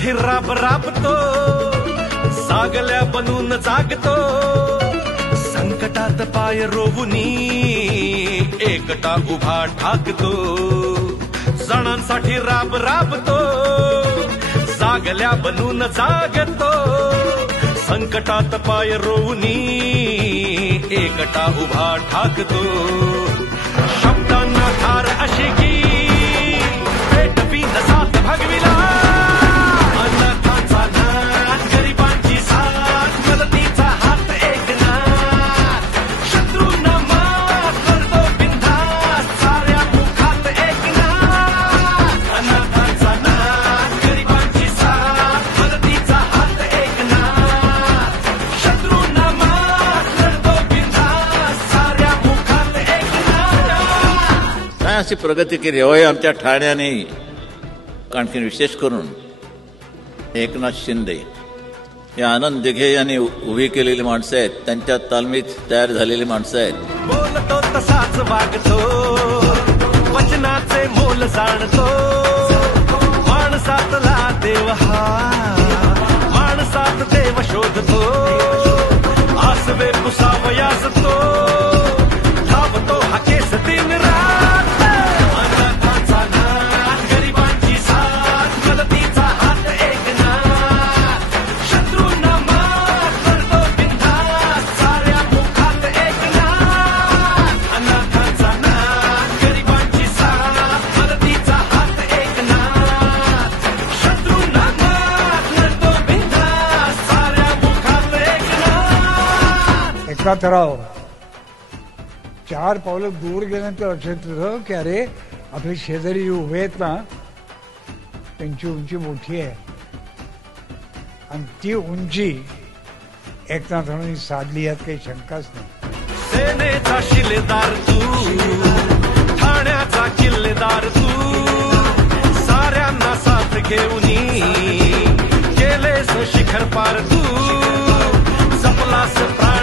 सणांसाठी राब राबतो, सागल्या बनून जागतो, संकटात पाय रोवुनी एकटा उभा ठाकतो. सणांसाठी राब राबतो, सागल्या बनून जागतो, संकटात पाय रोवुनी एकटा उभा ठाकतो. शब्दांना धार अशी की पेटवी नसात भगविला, अनाथांचा नाथ, गरिबांची साथ, मदतीचा हात एकनाथ, शत्रूंना मात करतो बिनधास्त, साऱ्या मुखात एकनाथ. अनाथांचा नाथ, गरिबांची साथ, मदतीचा हात एकनाथ, शत्रूंना मात करतो बिनधास्त, साऱ्या मुखात एकनाथ. काय अशी प्रगती केली होय आमच्या ठाण्याने. आणखी विशेष करून एकनाथ शिंदे हे आनंद दिघे यांनी उभी केलेली माणसं आहेत, त्यांच्या तालमीत तयार झालेली माणसं आहेत. बोलतो तसाच वागतो, वचनाचे मोल जाणतो, माणसातला देव हा, माणसात देव शोधतो, आसवे पुसावयास तो धावतो हा केस दिन रात. अनाथांचा नाथ, गरिबांची साथ, मदतीचा हात एकनाथ, शत्रूंना मात करतो बिनधास्त, साऱ्या मुखात एकनाथ. अनाथांचा नाथ, गरिबांची साथ, मदतीचा हात एकनाथ, शत्रूंना मात करतो बिनधास्त, साऱ्या मुखात एकनाथ. एकनाथराव 4 पावलं दूर गेल्यानंतर लक्षात येतं की अरे आपले शेजारी जे उभे आहेत ना त्यांची उंची मोठी आहे आणि ती उंची एकनाथरावांनी साधली यात काही शंकाच नाही. सेनेचा शिलेदार तू, ठाण्याचा किल्लेदार तू, साऱ्यांना साथ घेऊनी केलेस शिखर पार तू, जपलास प्राण